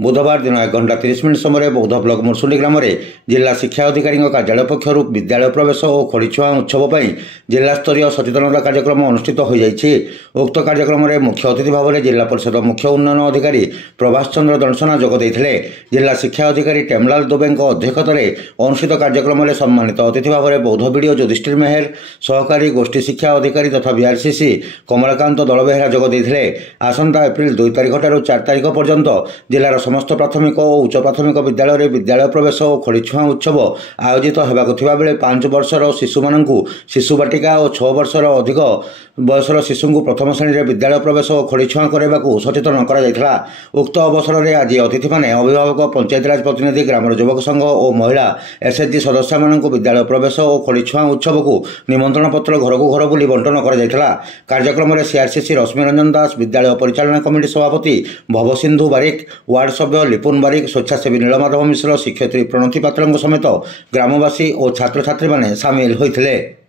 बुधवार दिन 1 घंटा 30 मिनिट समय बौद्ध ब्लक मुरसुंडी ग्राम में जिला शिक्षा अधिकारी कार्यालय पक्षर विद्यालय प्रवेश और खड़ीछुआ उत्सव पर जिला स्तरीय सचेतनता कार्यक्रम अनुष्ठित हो जाइए। उक्त कार्यक्रम में मुख्य अतिथि भाव में जिला परिषद मुख्य उन्नयन अधिकारी प्रभाष चंद्र दंडसना जोगदे जिला शिक्षा अधिकारी टेमलाल दुबे अध्यक्षतार अनुष्ठित कार्यक्रम में सम्मानित अतिथि भाव में बौद्ध बीडीओ युधिष्ठिर मेहर सहकारी गोष्ठी शिक्षा अधिकारी तथा बीआरसीसी कमलाकांत दलबेहरा जोगदे। आसंता एप्रिल 2 तारिख ठारू 4 तारिख पर्यंत जिलार समस्त प्राथमिक और उच्च प्राथमिक विद्यालय में विद्यालय प्रवेश और खड़ीछुआ उत्सव आयोजित होगा बेले 5 वर्षर शिशु मानू शिशु बाटिका और 6 वर्षर अधिक बयसर शिशु प्रथम श्रेणी में विद्यालय प्रवेश और खड़ीछुआ करने को सचेतन करा। उक्त अवसर में आज अतिथि मैंने अभिभावक पंचायतराज प्रतिनिधि ग्राम युवक संघ और महिला एसएचजी सदस्य मानू विद्यालय प्रवेश और खड़ीछुआ उत्सव को निमंत्रण पत्र घर को घर बुली बंटन करा। कार्यक्रम में सीआरसीसी रश्मि रंजन दास, विद्यालय परिचालना कमिटी सभापति भवसिंधु बारिक, वार्ड सभ्य लिपुन बारिक, स्वेच्छासेवी नीलमाधव मिश्र, शिक्षयित्री प्रणति पात्र समेत ग्रामवासी और छात्र छात्री सामिल होते।